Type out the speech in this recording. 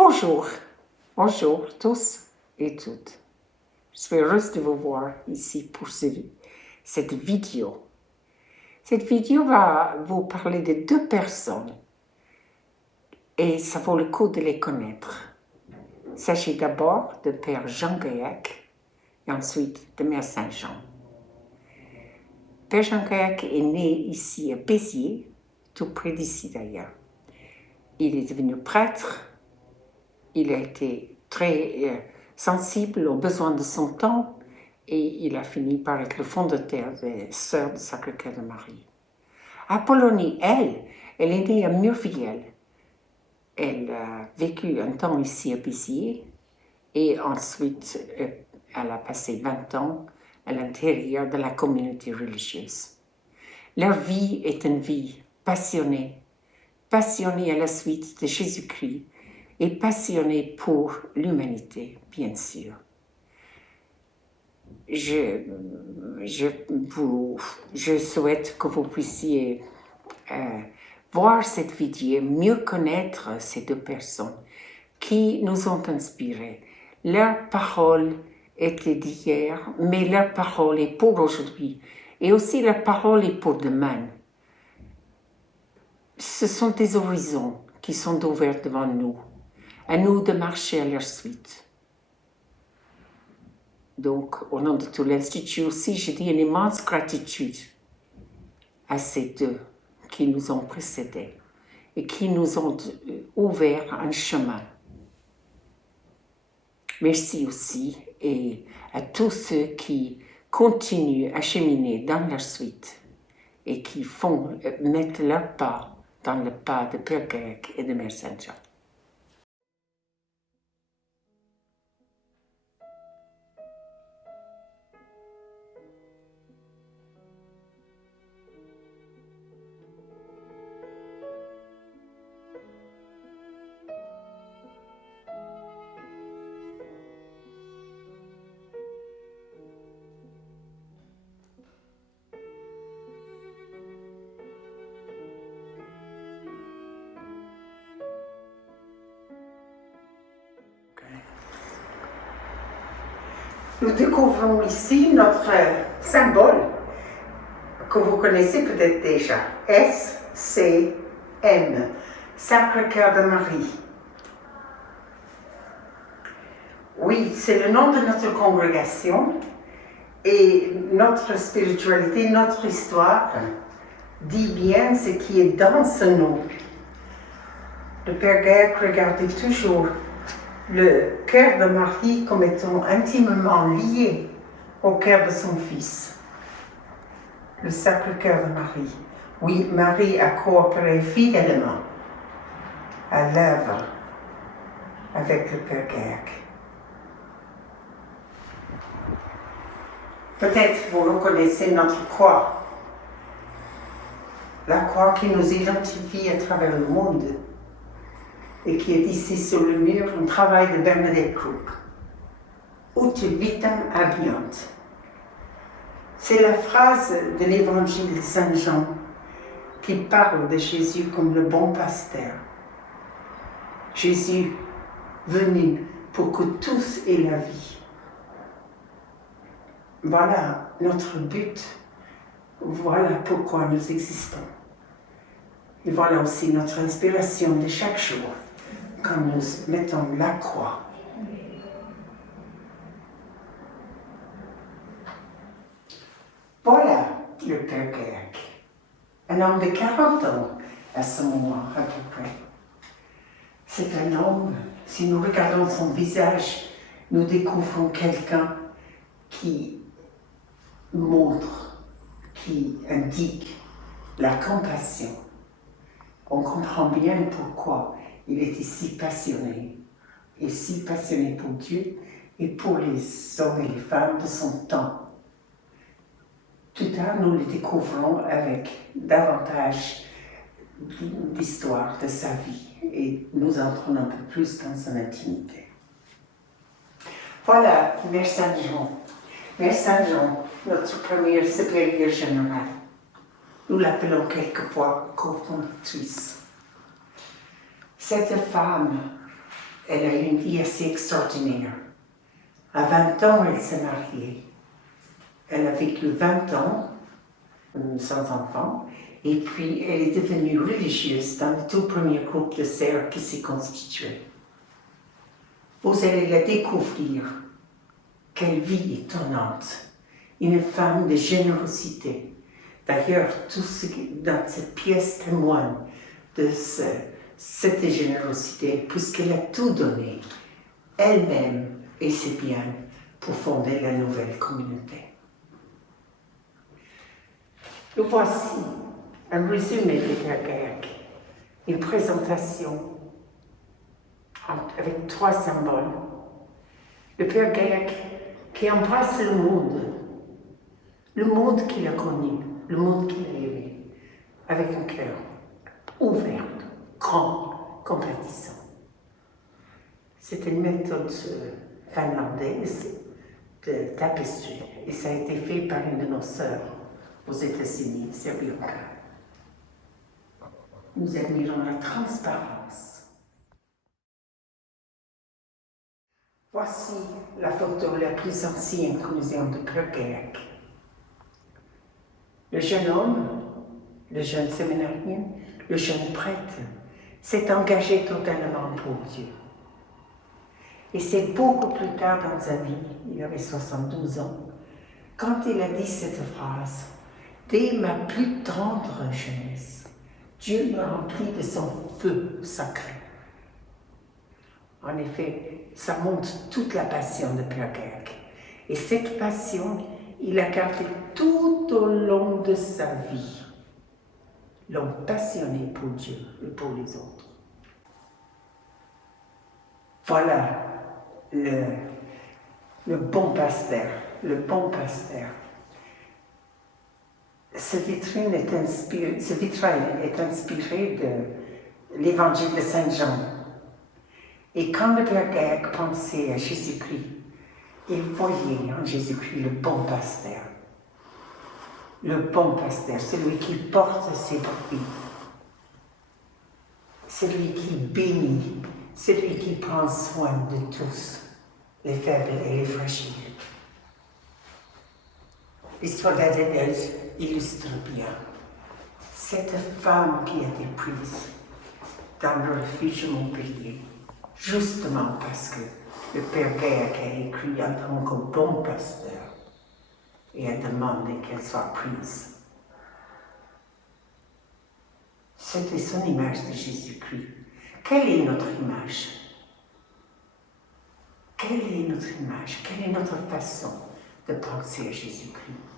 Bonjour, bonjour tous et toutes. Je suis heureuse de vous voir ici pour cette vidéo. Cette vidéo va vous parler de deux personnes et ça vaut le coup de les connaître. Il s'agit d'abord de Père Jean Gaillac et ensuite de Mère Saint-Jean. Père Jean Gaillac est né ici à Béziers, tout près d'ici d'ailleurs. Il est devenu prêtre. Il a été très sensible aux besoins de son temps et il a fini par être le fondateur des Sœurs du Sacré-Cœur de Marie. Apollonie, elle est née à Murviel. Elle a vécu un temps ici à Béziers et ensuite elle a passé 20 ans à l'intérieur de la communauté religieuse. Leur vie est une vie passionnée à la suite de Jésus-Christ et passionnée pour l'humanité, bien sûr. Je souhaite que vous puissiez voir cette vidéo, mieux connaître ces deux personnes qui nous ont inspirés. Leur parole était d'hier, mais leur parole est pour aujourd'hui. Et aussi leur parole est pour demain. Ce sont des horizons qui sont ouverts devant nous. À nous de marcher à leur suite. Donc, au nom de tout l'Institut aussi, je dis une immense gratitude à ces deux qui nous ont précédés et qui nous ont ouvert un chemin. Merci aussi et à tous ceux qui continuent à cheminer dans leur suite et qui mettent leur pas dans le pas de Père Gaillac et de Mère Saint-Jean. Nous découvrons ici notre symbole que vous connaissez peut-être déjà, SCM, Sacré-Cœur de Marie. Oui, c'est le nom de notre congrégation et notre spiritualité, notre histoire dit bien ce qui est dans ce nom. Le Père Gaillac regardait toujours le cœur de Marie comme étant intimement lié au cœur de son Fils, le Sacré-Cœur de Marie. Oui, Marie a coopéré fidèlement à l'œuvre avec le Père Gaillac. Peut-être vous reconnaissez notre croix, la croix qui nous identifie à travers le monde et qui est ici sur le mur, un travail de Bernadette Crook. Ut vitam habeant. C'est la phrase de l'évangile de Saint Jean qui parle de Jésus comme le bon pasteur. Jésus venu pour que tous aient la vie. Voilà notre but. Voilà pourquoi nous existons. Et voilà aussi notre inspiration de chaque jour quand nous mettons la croix. Voilà le Père Gaillac, un homme de 40 ans à ce moment à peu près. C'est un homme, si nous regardons son visage, nous découvrons quelqu'un qui montre, qui indique la compassion. On comprend bien pourquoi il était si passionné, et si passionné pour Dieu et pour les hommes et les femmes de son temps. Plus tard, nous le découvrons avec davantage d'histoire de sa vie et nous entrons un peu plus dans son intimité. Voilà, Mère Saint-Jean. Mère Saint-Jean, notre première supérieure générale. Nous l'appelons quelquefois cofondatrice. Cette femme Elle a eu une vie assez extraordinaire. À 20 ans, elle s'est mariée. Elle a vécu 20 ans sans enfant, et puis elle est devenue religieuse dans le tout premier groupe de sœurs qui s'est constitué. Vous allez la découvrir. Quelle vie étonnante! Une femme de générosité. D'ailleurs, tout ce qui dans cette pièce témoigne de cette générosité, puisqu'elle a tout donné, elle-même et ses biens, pour fonder la nouvelle communauté. Nous voici un résumé de Père Gaillac, une présentation avec 3 symboles. Le Père Gaillac qui embrasse le monde qu'il a connu, le monde qu'il a aimé, avec un cœur ouvert, grand, compatissant. C'est une méthode finlandaise de tapisserie et ça a été fait par une de nos sœurs aux États-Unis, c'est Bianca. Nous admirons la transparence. Voici la photo la plus ancienne que nous ayons de Père Gaillac. Le jeune homme, le jeune séminarien, le jeune prêtre s'est engagé totalement pour Dieu. Et c'est beaucoup plus tard dans sa vie, il avait 72 ans, quand il a dit cette phrase: « Dès ma plus tendre jeunesse, Dieu me remplit de son feu sacré. » En effet, ça montre toute la passion de Père Gaillac. Et cette passion, il l'a gardée tout au long de sa vie. L'homme passionné pour Dieu et pour les autres. Voilà le bon pasteur, le bon pasteur. Ce vitrail est inspiré de l'évangile de Saint Jean. Et quand le Père Gaillac pensait à Jésus-Christ, il voyait en Jésus-Christ le bon pasteur. Le bon pasteur, celui qui porte ses brebis, celui qui bénit, celui qui prend soin de tous, les faibles et les fragiles. L'histoire d'Adèle illustre bien cette femme qui a été prise dans le refuge de Montpellier, justement parce que le Père Gaillac a écrit en tant que bon pasteur et a demandé qu'elle soit prise. C'était son image de Jésus-Christ. Quelle est notre image? Quelle est notre image? Quelle est notre façon de penser à Jésus-Christ?